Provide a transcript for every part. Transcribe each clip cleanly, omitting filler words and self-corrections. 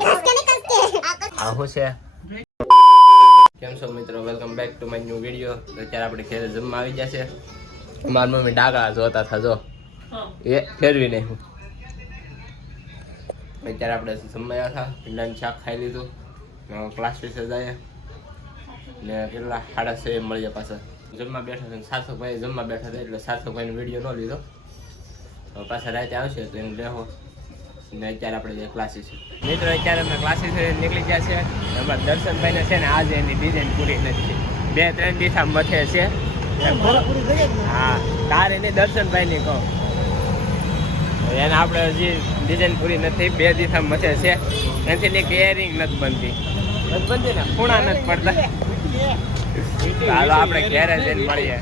આ શું છે? કેમ છો મિત્રો, welcome back to my new video. અત્યારે આપણે ઘરે જમવા આવી જશે. મારી મમ્મી ડાગા જોતા હતા, જો એ ફેરવી નાખ્યું. અત્યારે આપણે જમવા હતા, ભીંડાનું શાક ખાઈ લીધું, ક્લાસ વિશે જાય ને કેટલા 6:30 મળીએ પાછા. જમવા બેઠા છે, સાર્થકભાઈ જમવા બેઠા હતા એટલે સાર્થકભાઈનો વિડીયો ન લીધો. પાછા રાતે આવશે તો એને લેવો ને. અત્યારે આપણે ક્લાસીસ મિત્રો, અત્યારે અમે ક્લાસીસ નીકળી ગયા છે. અમારા દર્શનભાઈને છે ને આજે એની ડિઝાઇન પૂરી નથી, 2-3 દિવસ મથે છે. હા, તારે નહીં દર્શનભાઈની કહો, એને આપણે હજી ડિઝાઇન પૂરી નથી, 2 દિવસ મથે છે. એનાથી ને કેરિંગ નથી બનતી ને ખૂણા નથી પડતા. ચાલો આપણે ઘેરે જઈને મળીએ.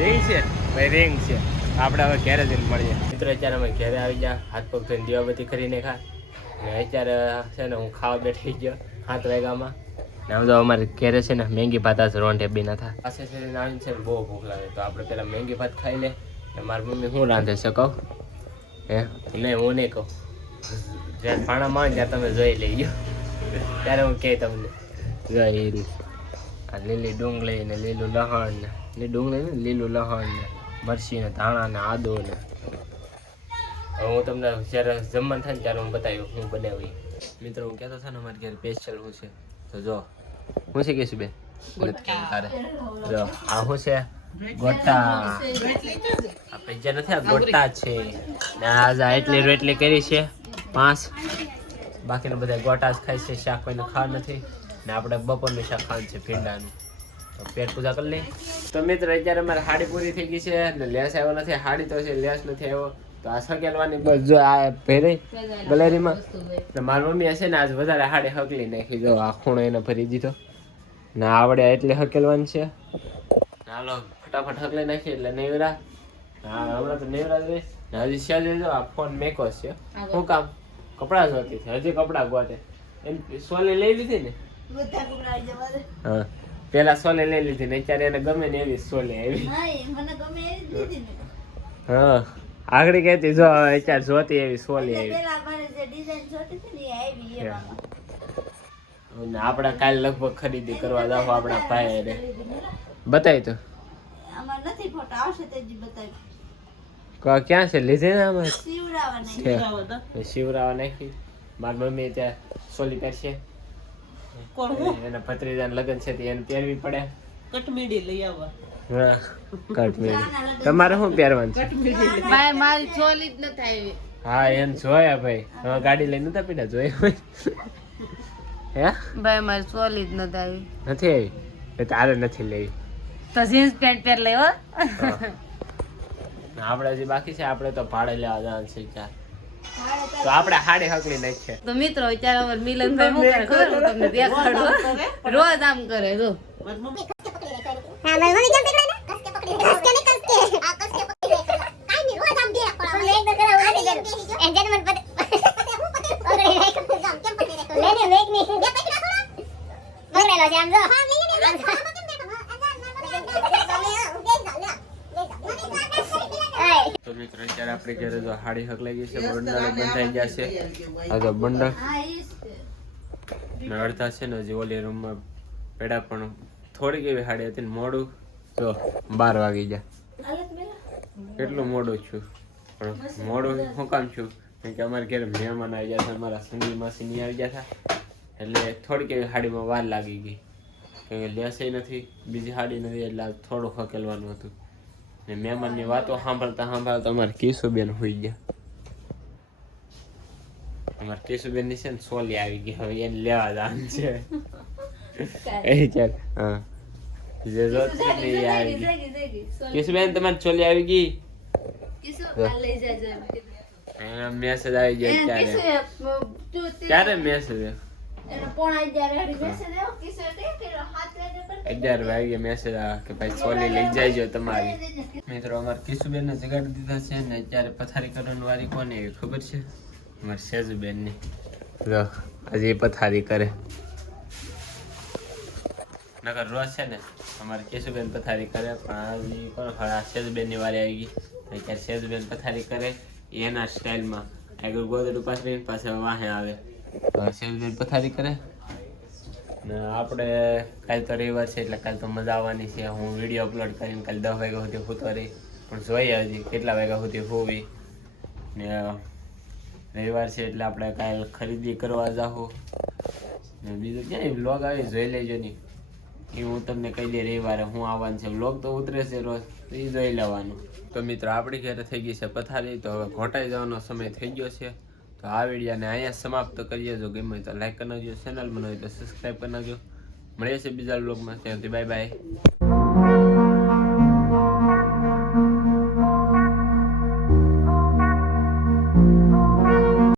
રિંગ છે ભાઈ, રિંગ છે. આપણે હવે ઘેરે જઈને મળીએ. મિત્રો અત્યારે અમે ઘેરે આવી ગયા, હાથ પગ ધોઈને દીવાબત્તી કરીને ખા ને અત્યારે છે ને હું ખાવા બેઠી ગયો 7 વાગ્યામાં. ને આમ તો અમારે ઘેરે છે ને મેંગી ભાત આજ રોંઢે બી ના થાય. પાસે છે આવીને છે બહુ ભૂખ લાગે તો આપણે પેલા મેંગી ભાત ખાઈ લે. ને મારી મમ્મી શું રાંધે છે કહું? હે નહીં, હું નહીં કહું. જ્યાં પાણામાં આવે ત્યાં તમે જોઈ લઈ ગયો ત્યારે હું કહે તમને જોઈ આ લીલી ડુંગળી ને લીલું લહણ ને ડુંગળી ને લીલું લહણ ને મરચી ને ધાણા ને આદુ ને. હવે હું તમને જ્યારે જમવાનું થાય ને ત્યારે હું બતાવ્યું હું બનાવી. મિત્રો હું કહેતો હતો ને અમારે ઘરે સ્પેશિયલ શું છે તો જો શું છે કહીશું બે તારે જો આ શું છે ગોટા. આ પૈસા નથી, આ ગોટા છે ને આજ એટલી રોટલી કરી છે 5. બાકીના બધા ગોટા જ ખાય છે, શાક કોઈને ખાવા નથી. ને આપણે બપોરનું શાક ખાવાનું છે ભીંડાનું. તો પેટ પૂજા કરી લઈ. તો મિત્રો અત્યારે અમારે હાડી પૂરી થઈ ગઈ છે ને લેસ આવ્યો નથી. હાડી તો છે, લેસ નથી આવ્યો. તો આ સકેલવાની બસ જો આ ભેરી ગલેરીમાં ને મારી મમ્મી હશે ને આજ વધારે હાડી હકલી નાખી. જો આ ખૂણો એને ભરી દીધો ને આવડે એટલે હકેલવાની છે. હાલો ફટાફટ હકલી નાખી એટલે નેવરા. હા હમણાં તો નેવરા જ રહી ને. હજી સેલ જો આ ફોન મેકો છે. શું કામ? કપડાં જોતી છે, હજી કપડાં ગોતે. એમ સોલે લઈ લીધી ને? હા પેલા સોલે લઈ લીધી ને અત્યારે એને ગમે ને એવી સોલે આવી. હા આગળ કહેતી જો અત્યારે જોતી એવી સોલે આવી. આપડા કાલે લગભગ ખરીદી કરવા જાવ આપડા ભાઈ ને બતાવી તો ક્યાં છે લીધે ને આમાં શિવરાવા નાખી. મારી મમ્મી ત્યાં સોલી પહેરશે, એના ભત્રીજાના લગ્ન છે એને પહેરવી પડે. કટમીડી લઈ આવવા. હા કટમીડી તમારે શું પહેરવાનું છે? ભાઈ મારી ચોલી જ નથી આવી. હા એને જોયા ભાઈ, હવે ગાડી લઈને નતા પીડા જોયા હે ભાઈ મારી ચોલી જ નથી આવી. નથી આવી એ તારે નથી લેવી તો જીન્સ પેન્ટ પહેર લેવો. આપણે હજી બાકી છે, આપણે તો ભાડે લેવા જવાનું છે ચાર. તો આપણે હાડી હકલી નાખીએ. તો મિત્રો અત્યારે અમાર મિલનભાઈ શું કરે ખબર હું તમને દેખાડું. રોજ આમ કરે જો. હા મારી મમ્મી કેમ પકડે ને કસકે પકડી કસકે ને કસકે આ કસકે પકડી કાઈ ની રોજ આમ દે પણ લેક ન કરાવ આડી ગયો એ જેને મને પકડી હું પકડી રાખ કામ કેમ પકડી રાખ લે ને લેક ની બે પકડા થોડા મરેલો છે આમ જો હા લઈ ને આમ કેમ તો મિત્રો અત્યારે આપણે ઘરે જો હાડી હકલાઈ ગઈ છે, બંડલ બંધાઈ ગયા છે. આ તો બંડલ ને અડધા છે ને હજી ઓલી રૂમમાં પેડા પણ થોડીક એવી હાડી હતી ને મોડું જો 12 વાગી ગયા. કેટલું મોડું છું પણ મોડું શું કામ છું કે અમારે ઘરે મહેમાન આવી ગયા હતા, અમારા સંગી માસી આવી ગયા હતા એટલે થોડીક એવી હાડીમાં વાર લાગી ગઈ કેમ કે લેસે નથી, બીજી હાડી નથી એટલે થોડું હકેલવાનું હતું. ને મહેમાનની વાતો સાંભળતા સાંભળતા અમારે કિશુબેન હોઈ ગયા. અમારે કિશુબેન ની છે ને સોલી આવી ગઈ, હવે એને લેવા જવાનું છે. હા જે જોતી ને એ આવી ગઈ. કિશુબેન તમારી ચોલી આવી ગઈ. મેસેજ આવી ગયો ક્યારે મેસેજ 11 વાગે મેસેજ આવે કે ભાઈ સોલી લઈ જાયજો તમારી. મિત્રો અમારે કિશુબેન ને જગાડી દીધા છે ને અત્યારે પથારી કરવાની વારી કોને એવી ખબર છે? અમારે સેજુબેન ની. જો હજી પથારી કરે નકર રોજ છે ને અમારે કિશુબેન પથારી કરે પણ હજી કોણ ખરા સેજુબેન ની વારી આવી ગઈ. અત્યારે સેજુબેન પથારી કરે એના સ્ટાઇલમાં આગળ ગોદડું પાથરીને પાછા વાહે આવે શેરડી પથારી કરે ને આપણે કાલ તો રવિવાર છે એટલે કાલ તો મજા આવવાની છે. હું વિડીયો અપલોડ કરીને કાલ 10 વાગ્યા સુધી સૂતો રહી, પણ જોઈએ હજી કેટલા વાગ્યા સુધી હોવી. ને રવિવાર છે એટલે આપણે કાલ ખરીદી કરવા જાઉં ને બીજું ક્યાંય વ્લોગ આવી જોઈ લેજો નહીં એ હું તમને કહી દે રવિવારે હું આવવાનું છે. વ્લોગ તો ઉતરે છે રોજ, એ જોઈ લેવાનું. તો મિત્રો આપણી ઘરે થઈ ગઈ છે પથારી, તો હવે ઘોટાઈ જવાનો સમય થઈ ગયો છે. તો આ વિડીયોને અહીંયા સમાપ્ત કરીએ. જો ગમે તો લાઈક કરી નાખજો, ચેનલ બનાવી તો સબસ્ક્રાઈબ કરી નાખજો. મળીએ છીએ બીજા વ્લોગમાં, ત્યાંથી બાય બાય.